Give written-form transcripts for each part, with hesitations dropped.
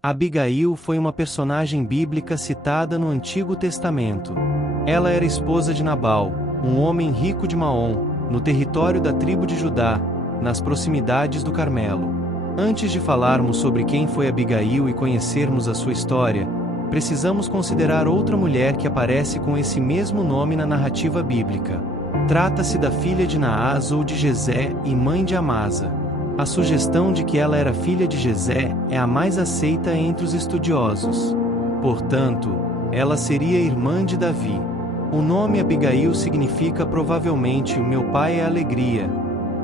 Abigail foi uma personagem bíblica citada no Antigo Testamento. Ela era esposa de Nabal, um homem rico de Maom, no território da tribo de Judá, nas proximidades do Carmelo. Antes de falarmos sobre quem foi Abigail e conhecermos a sua história, precisamos considerar outra mulher que aparece com esse mesmo nome na narrativa bíblica. Trata-se da filha de Naás ou de Jessé e mãe de Amasa. A sugestão de que ela era filha de Jessé é a mais aceita entre os estudiosos. Portanto, ela seria irmã de Davi. O nome Abigail significa provavelmente "o meu pai é alegria",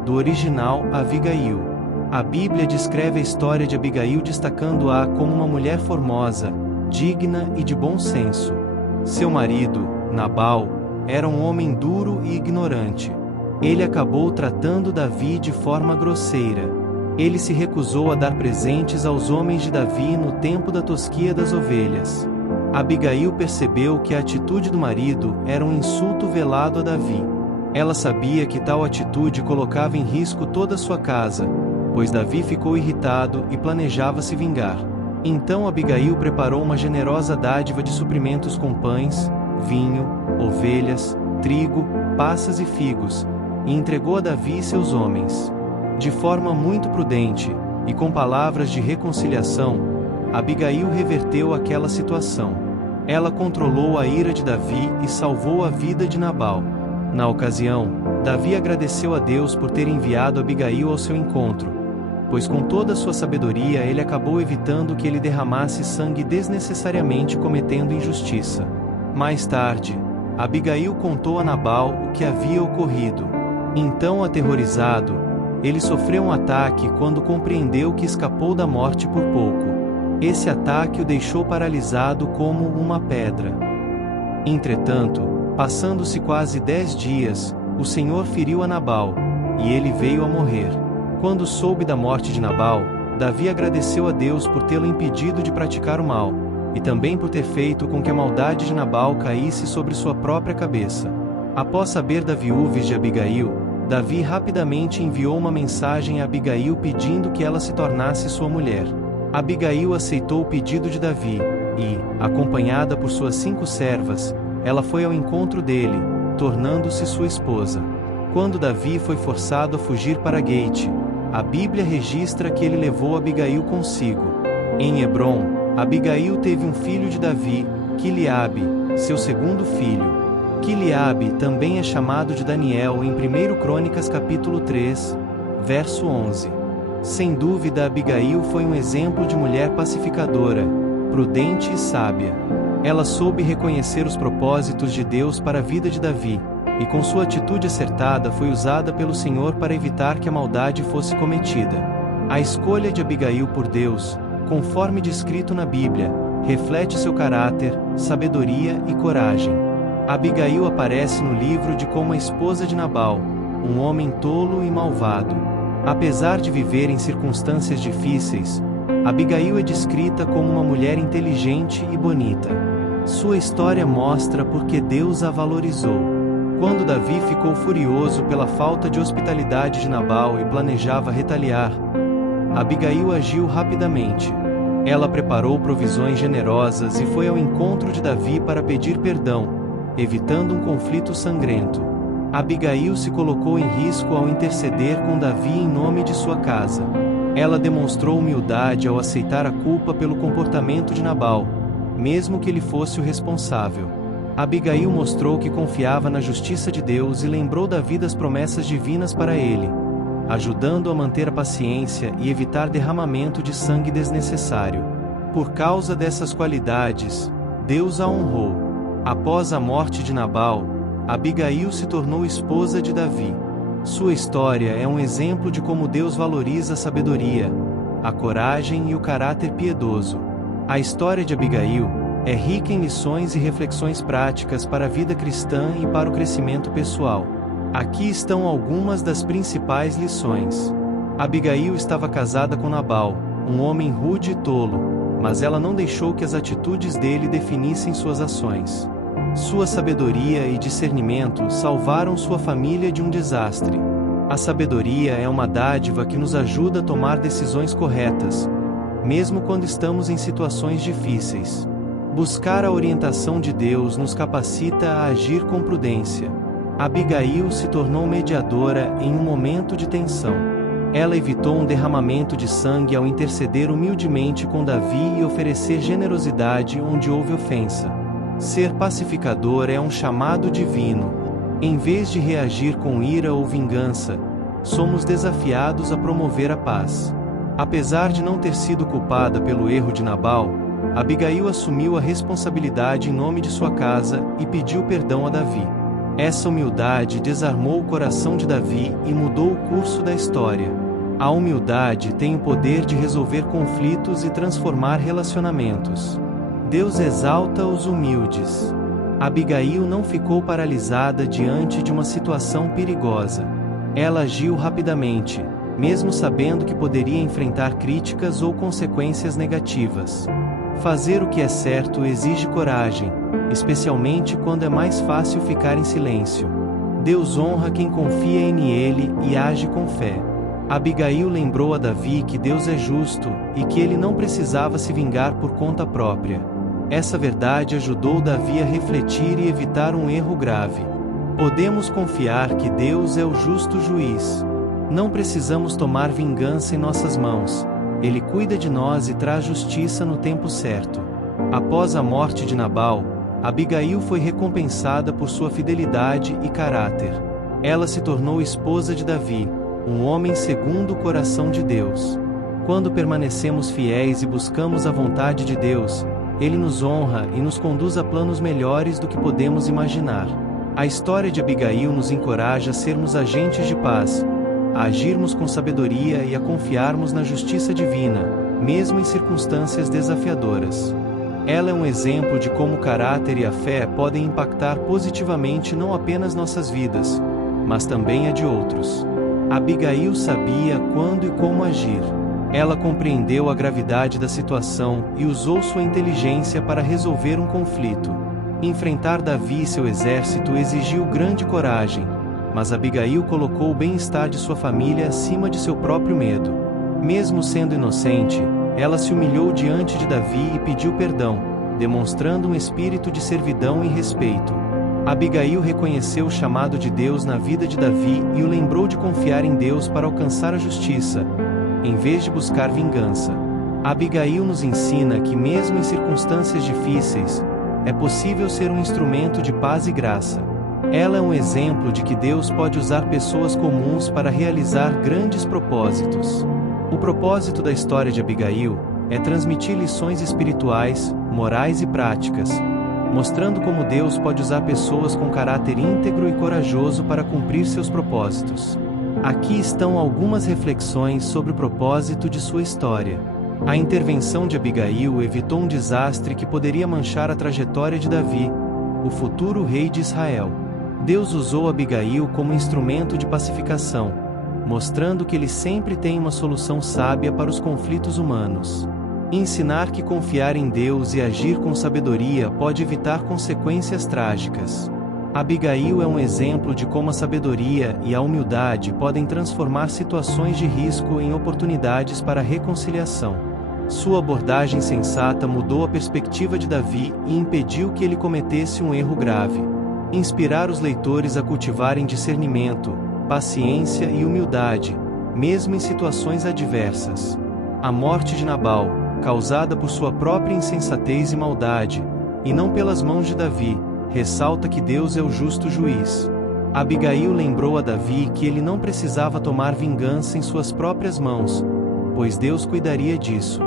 do original Avigail. A Bíblia descreve a história de Abigail destacando-a como uma mulher formosa, digna e de bom senso. Seu marido, Nabal, era um homem duro e ignorante. Ele acabou tratando Davi de forma grosseira. Ele se recusou a dar presentes aos homens de Davi no tempo da tosquia das ovelhas. Abigail percebeu que a atitude do marido era um insulto velado a Davi. Ela sabia que tal atitude colocava em risco toda a sua casa, pois Davi ficou irritado e planejava se vingar. Então Abigail preparou uma generosa dádiva de suprimentos com pães, vinho, ovelhas, trigo, passas e figos, e entregou a Davi e seus homens. De forma muito prudente, e com palavras de reconciliação, Abigail reverteu aquela situação. Ela controlou a ira de Davi e salvou a vida de Nabal. Na ocasião, Davi agradeceu a Deus por ter enviado Abigail ao seu encontro, pois com toda a sua sabedoria ele acabou evitando que ele derramasse sangue desnecessariamente cometendo injustiça. Mais tarde, Abigail contou a Nabal o que havia ocorrido. Então, aterrorizado, ele sofreu um ataque quando compreendeu que escapou da morte por pouco. Esse ataque o deixou paralisado como uma pedra. Entretanto, passando-se quase 10 dias, o Senhor feriu a Nabal, e ele veio a morrer. Quando soube da morte de Nabal, Davi agradeceu a Deus por tê-lo impedido de praticar o mal, e também por ter feito com que a maldade de Nabal caísse sobre sua própria cabeça. Após saber da viuvez de Abigail, Davi rapidamente enviou uma mensagem a Abigail pedindo que ela se tornasse sua mulher. Abigail aceitou o pedido de Davi, e, acompanhada por suas 5 servas, ela foi ao encontro dele, tornando-se sua esposa. Quando Davi foi forçado a fugir para Gate, a Bíblia registra que ele levou Abigail consigo. Em Hebrom, Abigail teve um filho de Davi, Quileabe, seu segundo filho. Quileabe também é chamado de Daniel em 1 Crônicas capítulo 3, verso 11. Sem dúvida, Abigail foi um exemplo de mulher pacificadora, prudente e sábia. Ela soube reconhecer os propósitos de Deus para a vida de Davi, e com sua atitude acertada foi usada pelo Senhor para evitar que a maldade fosse cometida. A escolha de Abigail por Deus, conforme descrito na Bíblia, reflete seu caráter, sabedoria e coragem. Abigail aparece no livro de como a esposa de Nabal, um homem tolo e malvado. Apesar de viver em circunstâncias difíceis, Abigail é descrita como uma mulher inteligente e bonita. Sua história mostra por que Deus a valorizou. Quando Davi ficou furioso pela falta de hospitalidade de Nabal e planejava retaliar, Abigail agiu rapidamente. Ela preparou provisões generosas e foi ao encontro de Davi para pedir perdão, evitando um conflito sangrento. Abigail se colocou em risco ao interceder com Davi em nome de sua casa. Ela demonstrou humildade ao aceitar a culpa pelo comportamento de Nabal, mesmo que ele fosse o responsável. Abigail mostrou que confiava na justiça de Deus e lembrou Davi das promessas divinas para ele, ajudando a manter a paciência e evitar derramamento de sangue desnecessário. Por causa dessas qualidades, Deus a honrou. Após a morte de Nabal, Abigail se tornou esposa de Davi. Sua história é um exemplo de como Deus valoriza a sabedoria, a coragem e o caráter piedoso. A história de Abigail é rica em lições e reflexões práticas para a vida cristã e para o crescimento pessoal. Aqui estão algumas das principais lições. Abigail estava casada com Nabal, um homem rude e tolo, mas ela não deixou que as atitudes dele definissem suas ações. Sua sabedoria e discernimento salvaram sua família de um desastre. A sabedoria é uma dádiva que nos ajuda a tomar decisões corretas, mesmo quando estamos em situações difíceis. Buscar a orientação de Deus nos capacita a agir com prudência. Abigail se tornou mediadora em um momento de tensão. Ela evitou um derramamento de sangue ao interceder humildemente com Davi e oferecer generosidade onde houve ofensa. Ser pacificador é um chamado divino. Em vez de reagir com ira ou vingança, somos desafiados a promover a paz. Apesar de não ter sido culpada pelo erro de Nabal, Abigail assumiu a responsabilidade em nome de sua casa e pediu perdão a Davi. Essa humildade desarmou o coração de Davi e mudou o curso da história. A humildade tem o poder de resolver conflitos e transformar relacionamentos. Deus exalta os humildes. Abigail não ficou paralisada diante de uma situação perigosa. Ela agiu rapidamente, mesmo sabendo que poderia enfrentar críticas ou consequências negativas. Fazer o que é certo exige coragem, especialmente quando é mais fácil ficar em silêncio. Deus honra quem confia em Ele e age com fé. Abigail lembrou a Davi que Deus é justo e que ele não precisava se vingar por conta própria. Essa verdade ajudou Davi a refletir e evitar um erro grave. Podemos confiar que Deus é o justo juiz. Não precisamos tomar vingança em nossas mãos. Ele cuida de nós e traz justiça no tempo certo. Após a morte de Nabal, Abigail foi recompensada por sua fidelidade e caráter. Ela se tornou esposa de Davi, um homem segundo o coração de Deus. Quando permanecemos fiéis e buscamos a vontade de Deus, Ele nos honra e nos conduz a planos melhores do que podemos imaginar. A história de Abigail nos encoraja a sermos agentes de paz, a agirmos com sabedoria e a confiarmos na justiça divina, mesmo em circunstâncias desafiadoras. Ela é um exemplo de como o caráter e a fé podem impactar positivamente não apenas nossas vidas, mas também a de outros. Abigail sabia quando e como agir. Ela compreendeu a gravidade da situação e usou sua inteligência para resolver um conflito. Enfrentar Davi e seu exército exigiu grande coragem, mas Abigail colocou o bem-estar de sua família acima de seu próprio medo. Mesmo sendo inocente, ela se humilhou diante de Davi e pediu perdão, demonstrando um espírito de servidão e respeito. Abigail reconheceu o chamado de Deus na vida de Davi e o lembrou de confiar em Deus para alcançar a justiça, em vez de buscar vingança. Abigail nos ensina que mesmo em circunstâncias difíceis, é possível ser um instrumento de paz e graça. Ela é um exemplo de que Deus pode usar pessoas comuns para realizar grandes propósitos. O propósito da história de Abigail é transmitir lições espirituais, morais e práticas, mostrando como Deus pode usar pessoas com caráter íntegro e corajoso para cumprir seus propósitos. Aqui estão algumas reflexões sobre o propósito de sua história. A intervenção de Abigail evitou um desastre que poderia manchar a trajetória de Davi, o futuro rei de Israel. Deus usou Abigail como instrumento de pacificação, mostrando que Ele sempre tem uma solução sábia para os conflitos humanos. Ensinar que confiar em Deus e agir com sabedoria pode evitar consequências trágicas. Abigail é um exemplo de como a sabedoria e a humildade podem transformar situações de risco em oportunidades para a reconciliação. Sua abordagem sensata mudou a perspectiva de Davi e impediu que ele cometesse um erro grave. Inspirar os leitores a cultivarem discernimento, paciência e humildade, mesmo em situações adversas. A morte de Nabal, causada por sua própria insensatez e maldade, e não pelas mãos de Davi, ressalta que Deus é o justo juiz. Abigail lembrou a Davi que ele não precisava tomar vingança em suas próprias mãos, pois Deus cuidaria disso.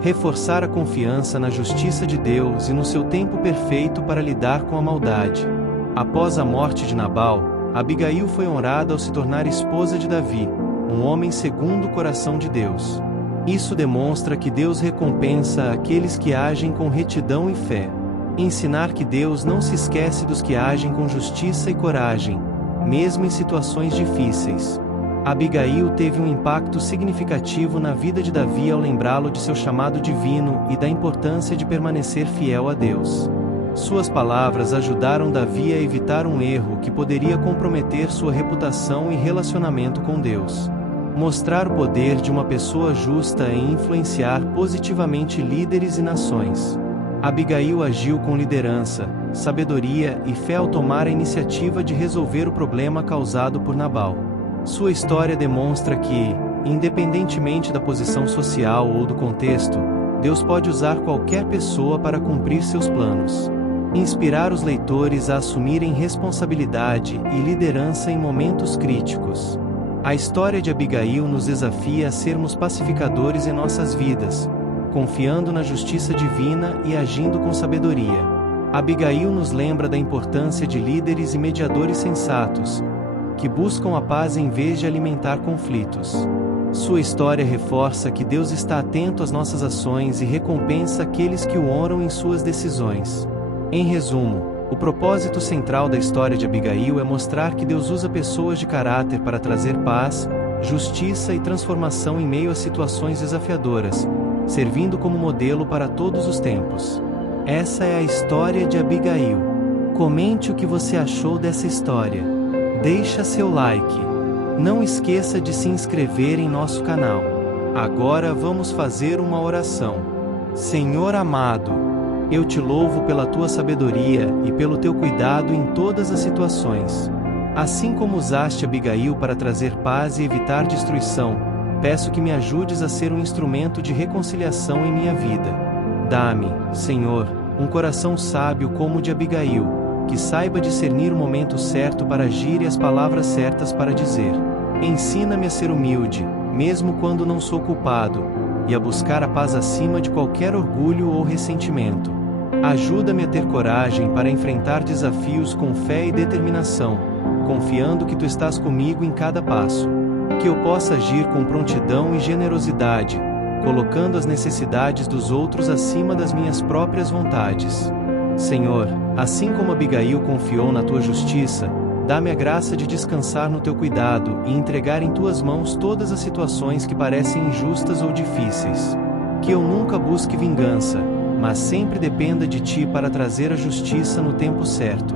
Reforçar a confiança na justiça de Deus e no seu tempo perfeito para lidar com a maldade. Após a morte de Nabal, Abigail foi honrada ao se tornar esposa de Davi, um homem segundo o coração de Deus. Isso demonstra que Deus recompensa aqueles que agem com retidão e fé. Ensinar que Deus não se esquece dos que agem com justiça e coragem, mesmo em situações difíceis. Abigail teve um impacto significativo na vida de Davi ao lembrá-lo de seu chamado divino e da importância de permanecer fiel a Deus. Suas palavras ajudaram Davi a evitar um erro que poderia comprometer sua reputação e relacionamento com Deus. Mostrar o poder de uma pessoa justa em influenciar positivamente líderes e nações. Abigail agiu com liderança, sabedoria e fé ao tomar a iniciativa de resolver o problema causado por Nabal. Sua história demonstra que, independentemente da posição social ou do contexto, Deus pode usar qualquer pessoa para cumprir seus planos. Inspirar os leitores a assumirem responsabilidade e liderança em momentos críticos. A história de Abigail nos desafia a sermos pacificadores em nossas vidas, confiando na justiça divina e agindo com sabedoria. Abigail nos lembra da importância de líderes e mediadores sensatos, que buscam a paz em vez de alimentar conflitos. Sua história reforça que Deus está atento às nossas ações e recompensa aqueles que o honram em suas decisões. Em resumo, o propósito central da história de Abigail é mostrar que Deus usa pessoas de caráter para trazer paz, justiça e transformação em meio a situações desafiadoras, servindo como modelo para todos os tempos. Essa é a história de Abigail. Comente o que você achou dessa história. Deixa seu like. Não esqueça de se inscrever em nosso canal. Agora vamos fazer uma oração. Senhor amado, eu te louvo pela tua sabedoria e pelo teu cuidado em todas as situações. Assim como usaste Abigail para trazer paz e evitar destruição, peço que me ajudes a ser um instrumento de reconciliação em minha vida. Dá-me, Senhor, um coração sábio como o de Abigail, que saiba discernir o momento certo para agir e as palavras certas para dizer. Ensina-me a ser humilde, mesmo quando não sou culpado, e a buscar a paz acima de qualquer orgulho ou ressentimento. Ajuda-me a ter coragem para enfrentar desafios com fé e determinação, confiando que Tu estás comigo em cada passo. Que eu possa agir com prontidão e generosidade, colocando as necessidades dos outros acima das minhas próprias vontades. Senhor, assim como Abigail confiou na Tua justiça, dá-me a graça de descansar no Teu cuidado e entregar em Tuas mãos todas as situações que parecem injustas ou difíceis. Que eu nunca busque vingança, mas sempre dependa de Ti para trazer a justiça no tempo certo.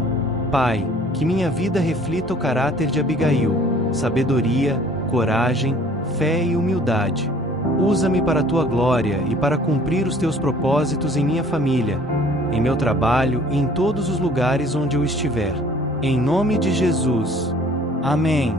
Pai, que minha vida reflita o caráter de Abigail, sabedoria, coragem, fé e humildade. Usa-me para a Tua glória e para cumprir os Teus propósitos em minha família, em meu trabalho e em todos os lugares onde eu estiver. Em nome de Jesus. Amém.